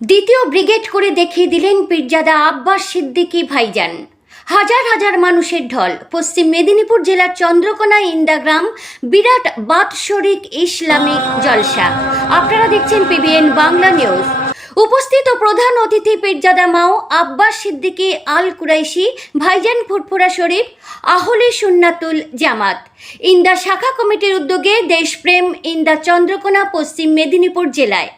দ্বিতীয় ব্রিগেড করে দেখিয়ে দিলেন পীরজাদা আব্বাস সিদ্দিকী ভাইজান। হাজার হাজার মানুষের ঢল। পশ্চিম মেদিনীপুর জেলার চন্দ্রকোনা ইন্দাগ্রাম বিরাট বাৎসরিক ইসলামিক জলসা। আপনারা দেখছেন পিবিএন বাংলা নিউজ। উপস্থিত প্রধান অতিথি পীরজাদা মাও আব্বাস সিদ্দিকী আল কুরাইশি, ভাইজান ফুরফুরা শরীফ, আহলে সুন্নাতুল জামাত। ইন্দা শাখা কমিটির উদ্যোগে দেশপ্রেম ইন্দা চন্দ্রকোনা পশ্চিম মেদিনীপুর জেলায়।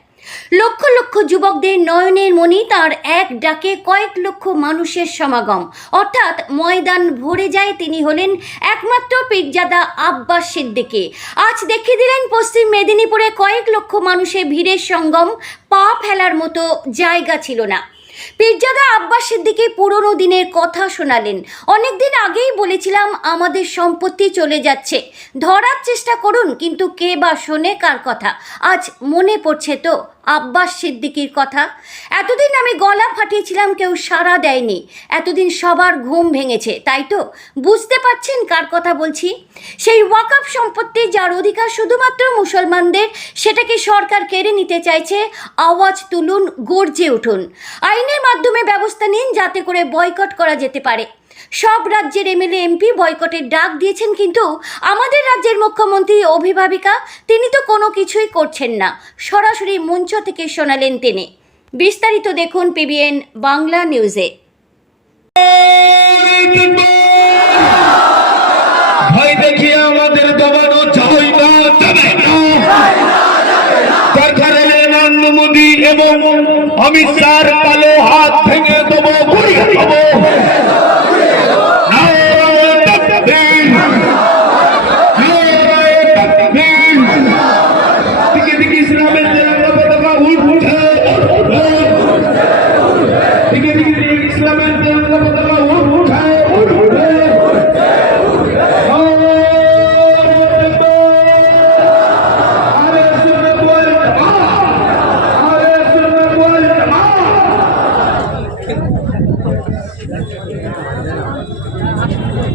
লক্ষ লক্ষ যুবকদের নয়নের মণি তার এক ডাকে কয়েক লক্ষ মানুষের সমাগম। অর্থাৎ ময়দান ভরে যায় তিনি হলেন একমাত্র পীরজাদা আব্বাস সিদ্দিকী। আজ দেখিয়ে দিলেন পশ্চিম মেদিনীপুরে কয়েক লক্ষ মানুষের ভিড়ের সঙ্গম, পা ফেলার মতো জায়গা ছিল না। পীরজাদা আব্বাস সিদ্দিকী পুরনো দিনের কথা শোনালেন। অনেকদিন আগেই বলেছিলাম, আমাদের সম্পত্তি চলে যাচ্ছে। ধরার চেষ্টা করুন, কিন্তু কে বা শোনে কার কথা? আজ মনে পড়ছে তো। আব্বাস সিদ্দিকীর কথা। এতদিন আমি গলা ফাটিয়েছিলাম, কেউ সাড়া দেয়নি। এতদিন সবার ঘুম ভেঙেছে, তাই তো? বুঝতে পারছেন কার কথা বলছি? সেই ওয়াকাফ সম্পত্তি যার অধিকার শুধুমাত্র মুসলমানদের, সেটাকে সরকার কেড়ে নিতে চাইছে, আওয়াজ তুলুন, গর্জে উঠুন। আইনের মাধ্যমে ব্যবস্থা নিন, যাতে করে বয়কট করা যেতে পারে। সব রাজ্যের এমএলএ, এমপি বয়কটের ডাক দিয়েছেন কিন্তু আমাদের রাজ্যের মুখ্যমন্ত্রী অভিভাবিকা, তিনি তো কোনো কিছুই করছেন না। সরাসরি মঞ্চ থেকে শোনালেন তিনি। বিস্তারিত দেখুন পিবিএন বাংলা নিউজে। এবং অমিত শাহর কালো হাত ভেঙে দেবো, ঘুরিয়ে দেবো।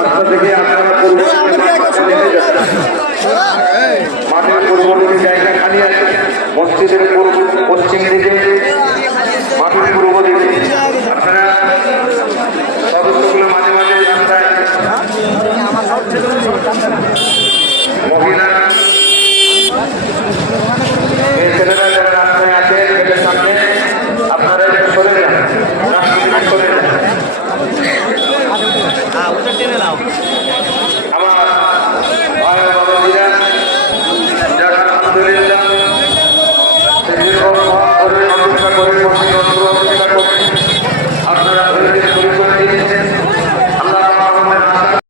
রাস্তা থেকে আপনারা মাঠের পূর্ববর্তী জায়গা খালি আছে। মসজিদের পূর্ব পশ্চিম দিকে, মাঠের পূর্ব দিকে আপনারা সদস্যগুলো মাঝে মাঝে রাস্তায়